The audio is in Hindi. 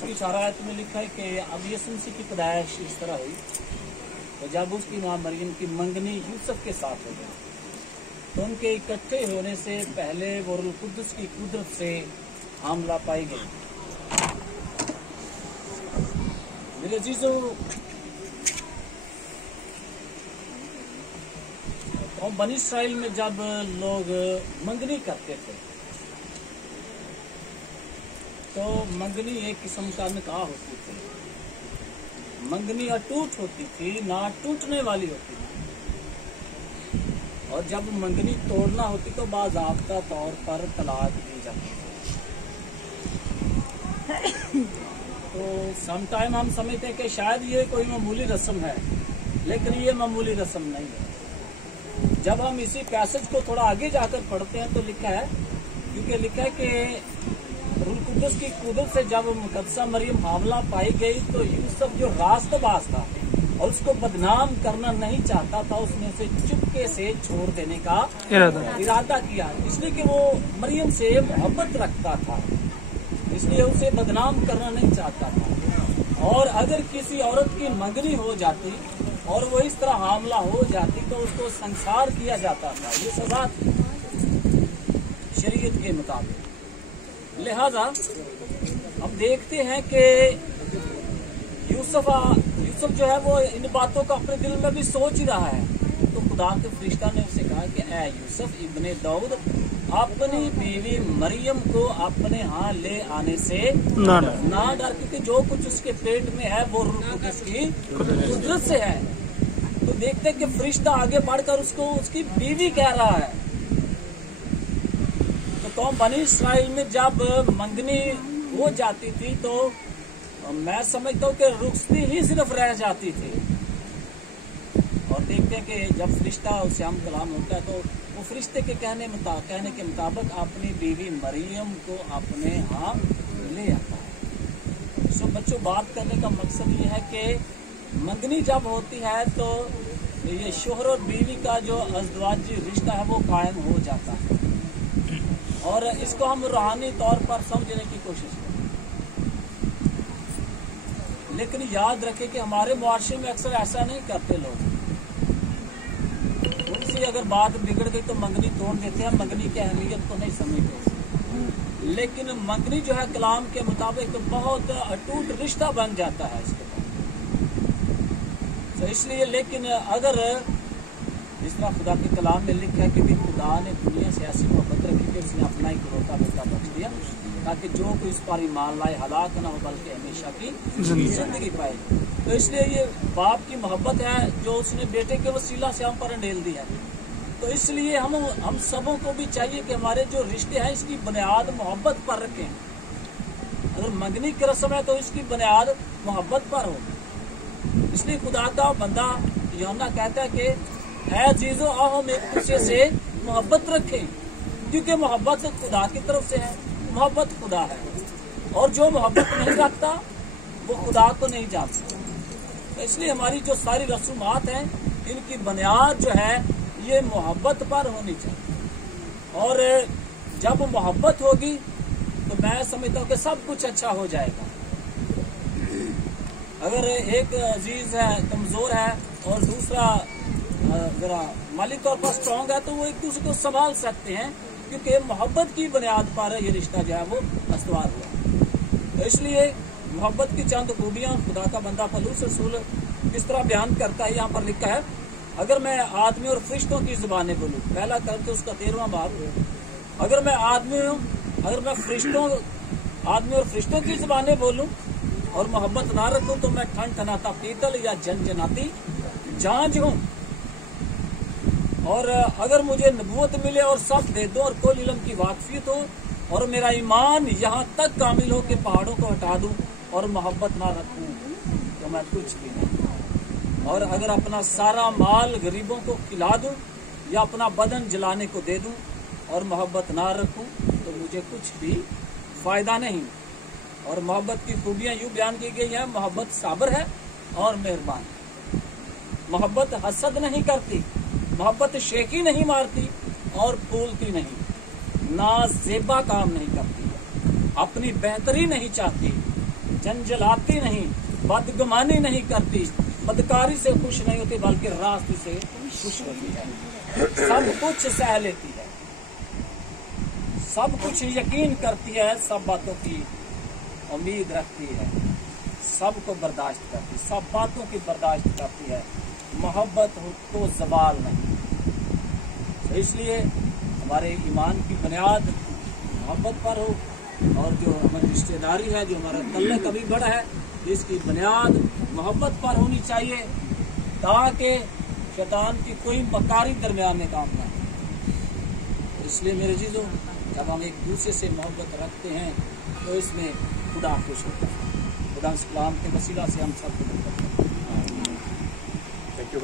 उसकी शरायत में लिखा है कि अब यीशु मसीह की पैदाइश इस तरह हुई तो जब उसकी माँ मरियम की मंगनी यूसुफ के साथ हो गई तो उनके इकट्ठे होने से पहले वो रूह कुद्दुस की कुदरत से हामला पाई गई। मेरे अजीजों, और बनी इस्राइल में जब लोग मंगनी करते थे तो मंगनी एक किस्म का निकाह होती थी। मंगनी अटूट होती थी, ना टूटने वाली होती थी। और जब मंगनी तोड़ना होती तो बाज़ाब्ता तौर पर तलाक दी जाती थी। तो समटाइम हम समझते हैं कि शायद ये कोई मामूली रस्म है, लेकिन ये मामूली रस्म नहीं है। जब हम इसी पैसेज को थोड़ा आगे जाकर पढ़ते हैं तो लिखा है, क्योंकि लिखा है कि रूह कुद्दुस की कुदरत से जब मुकद्दसा मरियम हामला पाई गई तो यूसुफ जो रास्तबाज था और उसको बदनाम करना नहीं चाहता था, उसने उसे चुपके से छोड़ देने का इरादा किया, इसलिए कि वो मरियम से मोहब्बत रखता था, इसलिए उसे बदनाम करना नहीं चाहता था। और अगर किसी औरत की मंगनी हो जाती और वो इस तरह हामला हो जाती तो उसको संसार किया जाता था, ये सजा थी शरीयत के मुताबिक। लिहाजा हम देखते हैं कि यूसुफ जो है वो इन बातों का अपने दिल में भी सोच ही रहा है। तो खुदा के फरिश्ता ने उसे कहा कि ऐ यूसुफ इब्ने दाऊद, अपनी बीवी मरियम को अपने यहाँ ले आने से ना डर, क्योंकि जो कुछ उसके पेट में है वो रूह कुद्दुस की कुदरत से है। तो देखते हैं कि फरिश्ता आगे बढ़कर उसको उसकी बीवी कह रहा है। तो कौम बनी इस्राइल में जब मंगनी हो जाती थी तो मैं समझता हूँ कि रुखसती ही सिर्फ रह जाती थी। और देखते हैं कि जब फरिश्ता उससे हम कलाम होता है तो वो फरिश्ते के कहने के मुताबिक अपनी बीवी मरियम को अपने यहाँ ले आता है। सो बच्चों, बात करने का मकसद ये है कि मंगनी जब होती है तो ये शोहर और बीवी का जो अज़दवाजी रिश्ता है वो कायम हो जाता है। और इसको हम रूहानी तौर पर समझने की कोशिश करें, लेकिन याद रखें कि हमारे मुआशरे में अक्सर ऐसा नहीं करते लोग। उनसे अगर बात बिगड़ गई तो मंगनी तोड़ देते हैं, मंगनी की अहमियत को नहीं समझते। लेकिन मंगनी जो है कलाम के मुताबिक तो बहुत अटूट रिश्ता बन जाता है इसके बाद। तो इसलिए, लेकिन अगर जिस तरह खुदा के कलाम में लिखा है कि भी खुदा ने दुनिया से ऐसी मोहब्बत रखी कि उसने अपना इकलौता बेटा बख्श दिया ताकि जो कोई इस पर ईमान लाए हलाक ना हो बल्कि हमेशा की जिंदगी पाए। तो इसलिए ये बाप की मोहब्बत है जो उसने बेटे के वसीला से हम पर अंडेल दी है। तो इसलिए हम सबों को भी चाहिए कि हमारे जो रिश्ते हैं इसकी बुनियाद मोहब्बत पर रखें। अगर मंगनी की रस्म है तो इसकी बुनियाद मोहब्बत पर हो। इसलिए खुदा का बंदा यूहन्ना कहता है कि ऐ चीजों आओ हम एक दूसरे से मोहब्बत रखें, क्योंकि मोहब्बत खुदा की तरफ से है, मोहब्बत खुदा है। और जो मोहब्बत नहीं रखता वो खुदा को नहीं जानता। तो इसलिए हमारी जो सारी रसूमात हैं इनकी बुनियाद जो है ये मोहब्बत पर होनी चाहिए। और जब मोहब्बत होगी तो मैं समझता हूँ कि सब कुछ अच्छा हो जाएगा। अगर एक अजीज है कमजोर है और दूसरा जरा माली तौर पर स्ट्रांग है तो वो एक दूसरे को संभाल सकते हैं, क्योंकि मोहब्बत की बुनियाद पर ये रिश्ता जो है वो अस्तवार हुआ। तो इसलिए मोहब्बत की चंद खूबियां खुदा का बंदा पौलुस रसूल किस तरह बयान करता है, यहाँ पर लिखा है, अगर मैं आदमी और फरिश्तों की जुबानें बोलूं, पहला करते उसका 13वां बाब, अगर मैं आदमी और फरिश्तों की जुबानें बोलूं और मोहब्बत ना रखूं तो मैं ठनठनाता पीतल या जनजनाती झांझ हूं। और अगर मुझे नबूवत मिले और सब दे दो और कुल इल्म की वाकफियत हो और मेरा ईमान यहाँ तक कामिल हो कि पहाड़ों को हटा दूं और मोहब्बत ना रखूं तो मैं कुछ भी नहीं। और अगर अपना सारा माल गरीबों को खिला दूं या अपना बदन जलाने को दे दूं और मोहब्बत ना रखूं तो मुझे कुछ भी फायदा नहीं। और मोहब्बत की खूबियां यूं बयान की गई है, मोहब्बत साबर है और मेहरबान है। मोहब्बत हसद नहीं करती, मोहब्बत शेखी नहीं मारती और फूलती नहीं, नाज़ेबा काम नहीं करती, अपनी बेहतरी नहीं चाहती, झंझलाती नहीं, बदगुमानी नहीं करती, बदकारी से खुश नहीं होती, बल्कि रास्ते से खुश होती है। सब कुछ सह लेती है, सब कुछ यकीन करती है, सब बातों की उम्मीद रखती है, सबको बर्दाश्त करती, सब बातों की बर्दाश्त करती है। मोहब्बत हो तो जवाल नहीं। तो इसलिए हमारे ईमान की बुनियाद मोहब्बत पर हो, और जो हमारी रिश्तेदारी है, जो हमारा तल्लुक कभी बड़ा है, इसकी बुनियाद मोहब्बत पर होनी चाहिए, ताकि शैतान की कोई मकारी दरमियान में काम ना हो। इसलिए मेरे चीज़ों, जब हम एक दूसरे से मोहब्बत रखते हैं तो इसमें खुदा खुश होता है। खुदा कलाम के वसीला से हम सब। Thank you.